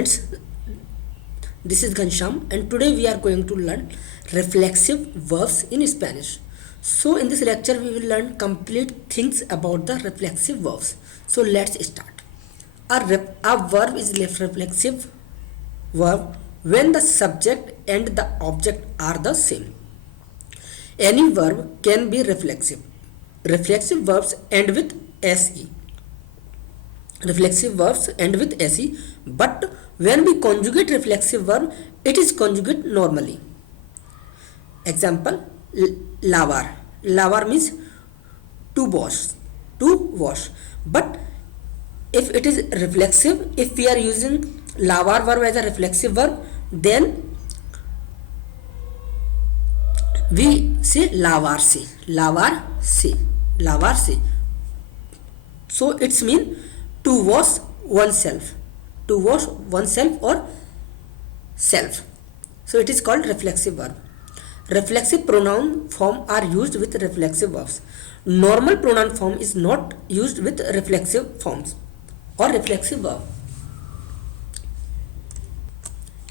Friends, this is Ghansham and today we are going to learn reflexive verbs in Spanish. So in this lecture we will learn complete things about the reflexive verbs. So let's start. A verb is a reflexive verb when the subject and the object are the same. Any verb can be reflexive. Reflexive verbs end with se. Reflexive verbs end with se, but when we conjugate reflexive verb, it is conjugate normally. Example: lavar. Lavar means to wash. To wash. But if it is reflexive, if we are using lavar verb as a reflexive verb, then we say lavarse. Lavarse. Lavarse. So it's mean to wash oneself. To wash oneself or self. So it is called reflexive verb. Reflexive pronoun form are used with reflexive verbs. Normal pronoun form is not used with reflexive forms or reflexive verb.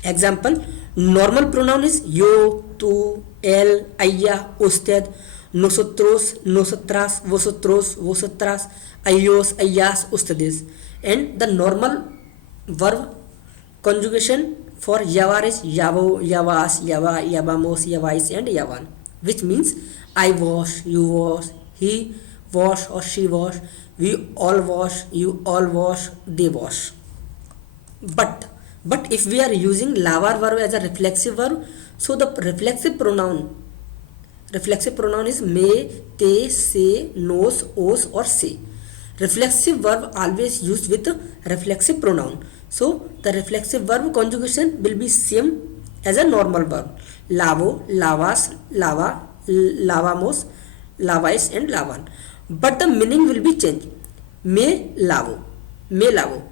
Example: normal pronoun is yo, tú, él, ella, usted, nosotros, nosotras, vosotros, vosotras, ellos, ellas, ustedes. And the normal verb conjugation for yavar is yavo, yavas, yava, yavamos, yavais and yavan, which means I wash, you wash, he wash or she wash, we all wash, you all wash, they wash. But if we are using lavar verb as a reflexive verb, so the reflexive pronoun is me, te, se, nos, os or se. Reflexive verb always used with reflexive pronoun. So the reflexive verb conjugation will be same as a normal verb. Lavo, lavas, lava, lavamos, lavais and lavan. But the meaning will be changed. Me lavo. Me lavo.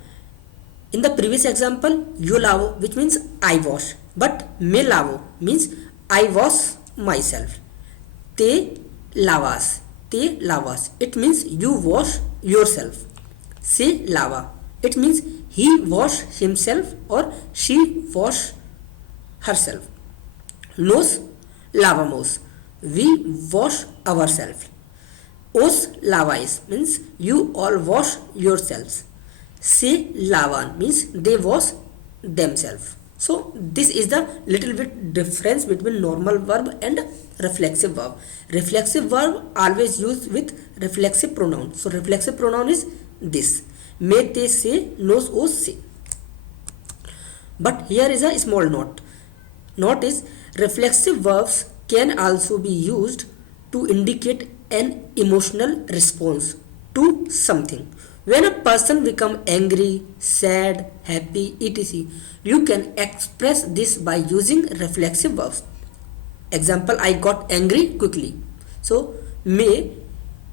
In the previous example, yo lavo, which means I wash. But me lavo means I wash myself. Te lavas. Te lavas. It means you wash yourself. Se lava. It means he wash himself or she wash herself. Nos lavamos. We wash ourselves. Os lavais means you all wash yourselves. Se lavan means they wash themselves. So this is the little bit difference between normal verb and reflexive verb. Reflexive verb always used with reflexive pronoun. So reflexive pronoun is this: me, te, se, nos, os, se. But here is a small note. Note is reflexive verbs can also be used to indicate an emotional response to something. When a person becomes angry, sad, happy, etc., you can express this by using reflexive verbs. Example: I got angry quickly. So me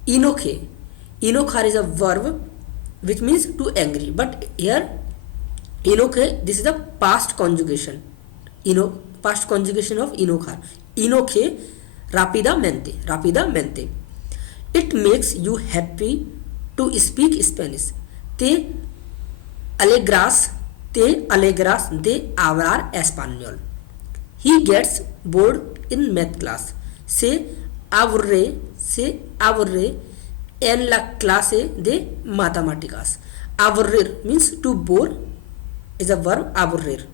enoche. Enochar is a verb which means to angry. But here enoche, this is the past conjugation. Past conjugation of enochar. Enoche rapidamente. Rapidamente. It makes you happy to speak Spanish. Te alegras de hablar español. He gets bored in math class. Se aburre en la clase de matemáticas. Aburrir means to bore is a verb aburrir.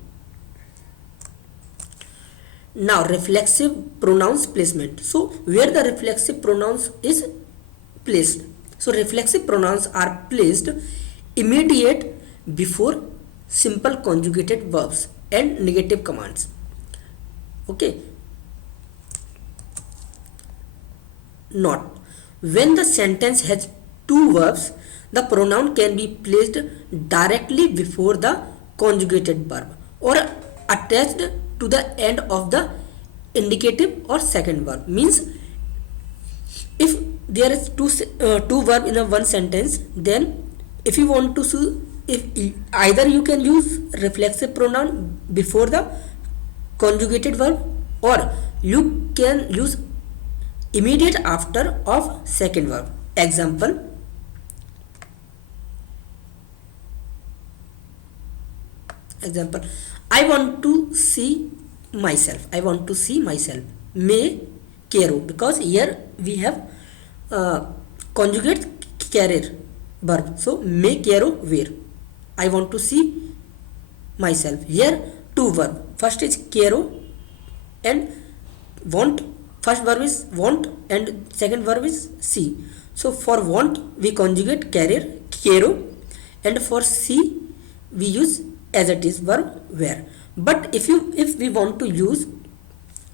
Now reflexive pronouns placement. So where the reflexive pronouns is placed. So reflexive pronouns are placed immediate before simple conjugated verbs and negative commands. Okay. Note: when the sentence has two verbs, the pronoun can be placed directly before the conjugated verb or attached to the end of the indicative or second verb. Means if there is two verb in a one sentence, then if you want to either you can use reflexive pronoun before the conjugated verb or you can use immediate after of second verb. Example: Example, I want to see myself. I want to see myself. Me quiero, because here we have conjugate carrier verb. So me quiero ver. I want to see myself. Here two verb. First is quiero and want. First verb is want and second verb is see. So for want we conjugate carrier quiero, and for see we use as it is verb where. But if we want to use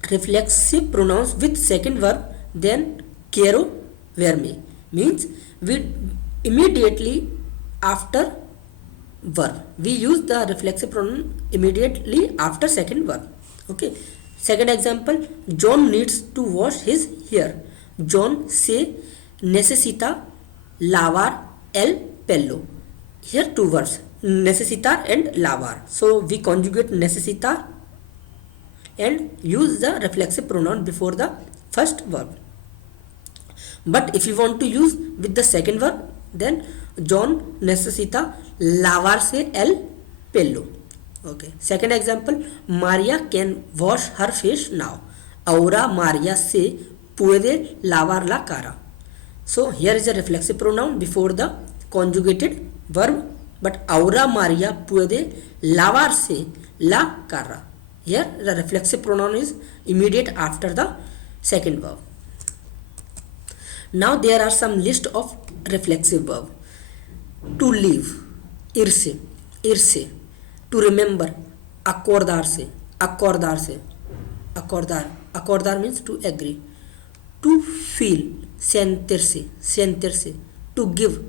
reflexive pronouns with second verb, then quiero verme, means we immediately after verb we use the reflexive pronoun immediately after second verb. Okay, second example, John needs to wash his hair. John se necesita lavar el pelo. Here two verbs, necesitar and lavar. So we conjugate necesita and use the reflexive pronoun before the first verb. But if you want to use with the second verb, then John necesita lavarse el pelo. Okay. Second example, Maria can wash her face now. Ahora Maria se puede lavar la cara. So here is a reflexive pronoun before the conjugated verb, but ahora Maria puede lavarse la cara. Here the reflexive pronoun is immediate after the second verb. Now there are some list of reflexive verb. To live, irse, irse. To remember, acordarse, acordarse, acordar. Acordar means to agree. To feel, sentirse, sentirse. To give,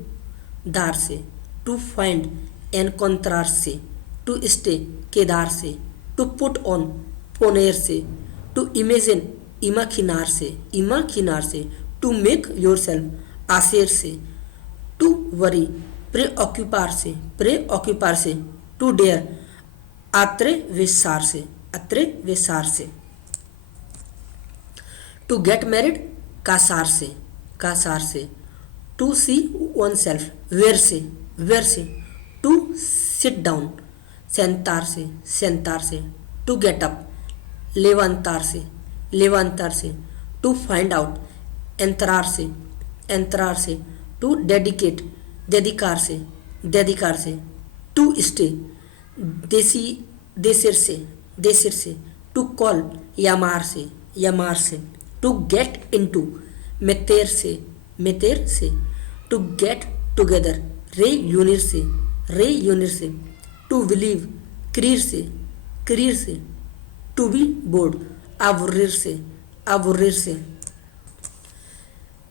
darse. To find, encontrarse. To stay, quedarse. To put on, ponerse. To imagine, imaginarse, imaginarse. To make yourself, hacerse. To worry, preocuparse, preocuparse. To dare, atravesarse, atravesarse. To get married, casarse, casarse. To see oneself, verse, verse. To sit down, sentarse, sentarse. To get up, levantarse, levantarse. To find out, entrarse, entrarse. To dedicate, dedicarse, dedicarse. To stay, decirse, decirse. To call, llamarse, llamarse. To get into, meterse, meterse. To get together, reunirse, reunirse. To believe, creerse, creerse. To be bored, aburrirse, aburrirse.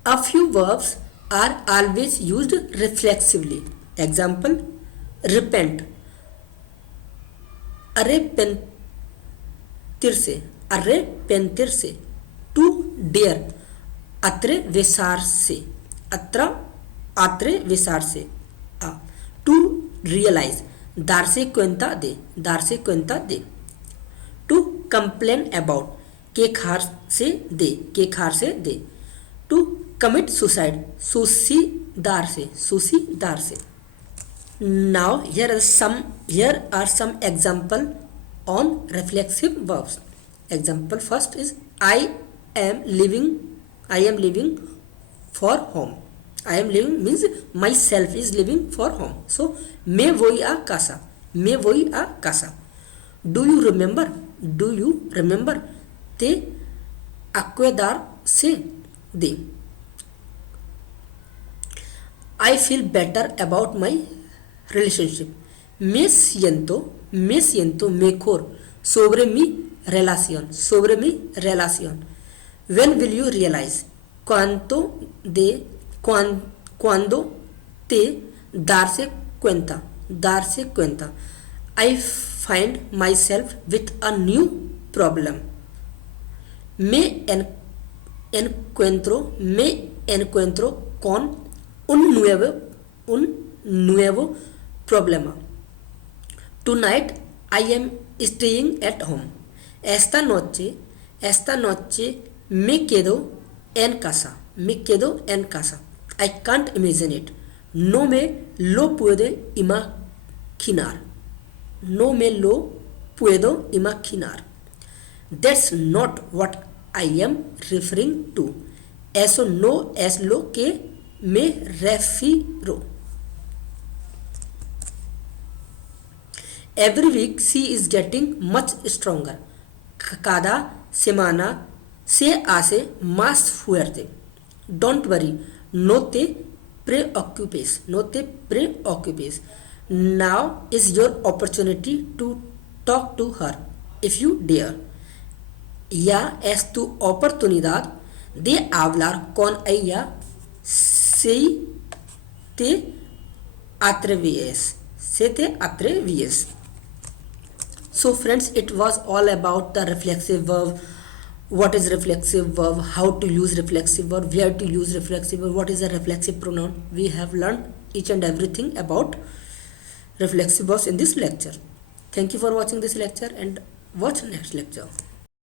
A few verbs are always used reflexively. Example, repent, arrepentirse, arrepentirse. To dare, atravesarse, atravesarse. To realize, darse cuenta de, darse cuenta de. To complain about, quejarse de, quejarse de. To commit suicide, suicidarse, suicidarse. Now here are some example on reflexive verbs. Example first is I am living for home. I am living means myself is living for home. So me voy a casa, me voy a casa. Do you remember? Do you remember? Te acuerdarse de. I feel better about my relationship. Me siento mejor sobre mi relación, sobre mi relación. When will you realize? Cuando te darse cuenta, darse cuenta. I find myself with a new problem. Me encuentro con un nuevo problema. Tonight I am staying at home. Esta noche me quedo en casa. Me quedo en casa. I can't imagine it. No me lo puedo imaginar. no me lo puedo imaginar. That's not what I am referring to. Eso no es lo que me refiero. Every week she is getting much stronger. Cada semana se hace más fuerte. Don't worry, no te preocupes, no te preocupes. Now is your opportunity to talk to her if you dare. Ya es tu oportunidad de hablar con ella si te atreves. Si te atreves. So friends, it was all about the reflexive verb. What is reflexive verb? How to use reflexive verb? Where to use reflexive verb? What is a reflexive pronoun? We have learned each and everything about reflexive verbs in this lecture. Thank you for watching this lecture and watch next lecture.